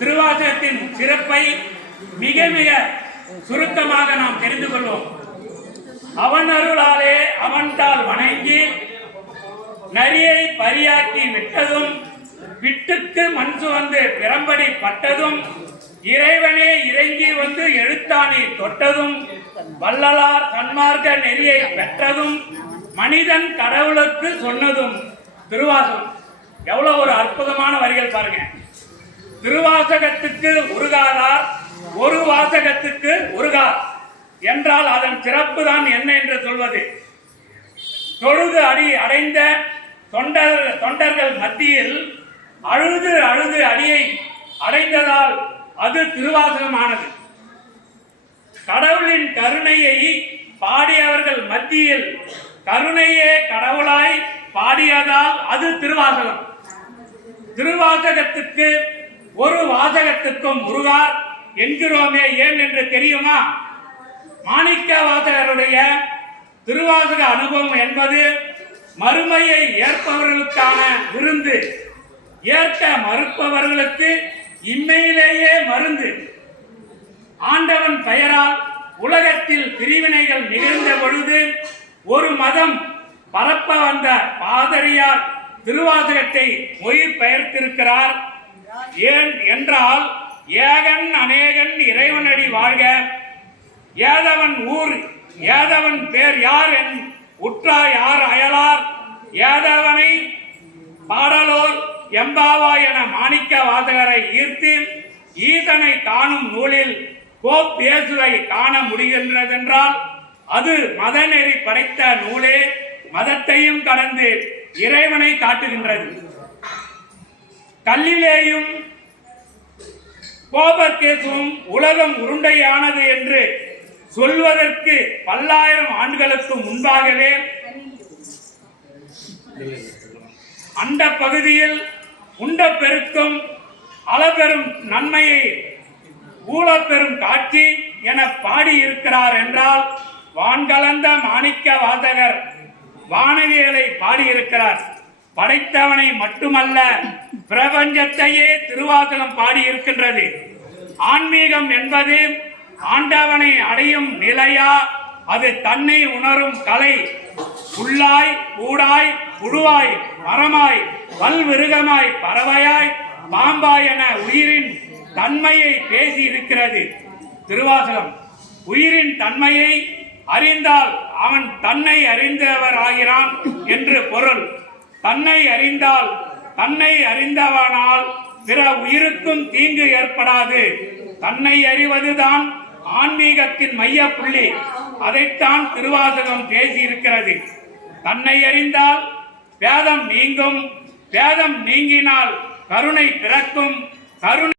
திருவாசகத்தின் சிறப்பை மிக மிக சுருக்கமாக நாம் தெரிந்து கொள்வோம். அவன் அருளாலே அவன்தால் வணங்கி நரியை பரியாக்கி விட்டதும் விட்டுக்கு மண் சுமந்து பிரம்படி பட்டதும் இறைவனே இறங்கி வந்து எழுத்தாணி தொட்டதும் வள்ளலார் சன்மார்க்க நெறியை பெற்றதும் மனிதன் கடவுளுக்கு சொன்னதும் திருவாசகம். எவ்வளவு ஒரு அற்புதமான வரிகள் பாருங்க. திருவா வாசகத்துக்கு உருகாதார் ஒரு வாசகத்துக்கு உருகார் என்றால் அதன் சிறப்பு தான் என்ன என்று சொல்வது. தொழுது அடி அடைந்த தொண்டர் தொண்டர்கள் மத்தியில் அழுது அழுது அடியை அடைந்ததால் அது திருவாசகமானது. கடவுளின் கருணையை பாடியவர்கள் மத்தியில் கருணையே கடவுளாய் பாடியதால் அது திருவாசகம். திருவாசகத்துக்கு ஒரு வாசகத்துக்கும் முருகார் என்கிறோமே ஏன் என்று தெரியுமா? மாணிக்க வாசகருடைய திருவாசக அனுபவம் என்பது மறுமையை ஏற்பவர்களுக்கான விருந்து. ஏற்க மறுப்பவர்களுக்கு இம்மையிலேயே மருந்து. ஆண்டவன் பெயரால் உலகத்தில் பிரிவினைகள் நிகழ்ந்த பொழுது ஒரு மதம் பரப்ப வந்த பாதரியார் திருவாசகத்தை மொழி பெயர்த்திருக்கிறார். ஏன் என்றால் ஏகன் அநேகன் இறைவனடி வாழ்க. ஏதவன் ஊர் ஏதவன் பேர் யார் என் உற்றார் யார் அயலார்? ஏதவனை பாடலோர் எம்பாவா என மாணிக்க வாசகரை ஈர்த்து ஈசனை காணும் நூலில் கோப்பேசுவை காண முடிகின்றதென்றால் அது மத நெறி படைத்த நூலே மதத்தையும் கடந்து இறைவனை காட்டுகின்றது. கல்லிலேயும் கோபக்கேசுவும் உலகம் உருண்டையானது என்று சொல்வதற்கு பல்லாயிரம் ஆண்டுகளுக்கு முன்பாகவே அண்ட பகுதியில் உண்ட பெருக்கும் அளபெரும் நன்மையை ஊழப்பெரும் காட்சி என பாடியிருக்கிறார் என்றால் வான்கலந்த மாணிக்க வாசகர் வானவியலை பாடியிருக்கிறார். படைத்தவனை மட்டுமல்ல பிரபஞ்சத்தையே திருவாசகம் பாடியிருக்கின்றது. ஆன்மீகம் என்பது ஆண்டவனை அடையும் நிலையா? அது தன்னை உணரும் கலை. புல்லாய் கூடாய் புழுவாய் மரமாய் பல்விருகமாய் பறவையாய் பாம்பாய் என உயிரின் தன்மையை பேசி இருக்கிறது திருவாசகம் உயிரின் தன்மையை அறிந்தால் அவன் தன்னை அறிந்தவர் ஆகிறான் என்று பொருள். தன்னை அறிந்தால் தன்னை அறிந்தவனால் பிற உயிருக்கும் தீங்கு ஏற்படாது. தன்னை அறிவதுதான் ஆன்மீகத்தின் மைய புள்ளி அதைத்தான் திருவாசகம் பேசியிருக்கிறது. தன்னை அறிந்தால் வேதம் நீங்கும் வேதம் நீங்கினால் கருணை பிறக்கும் கருணை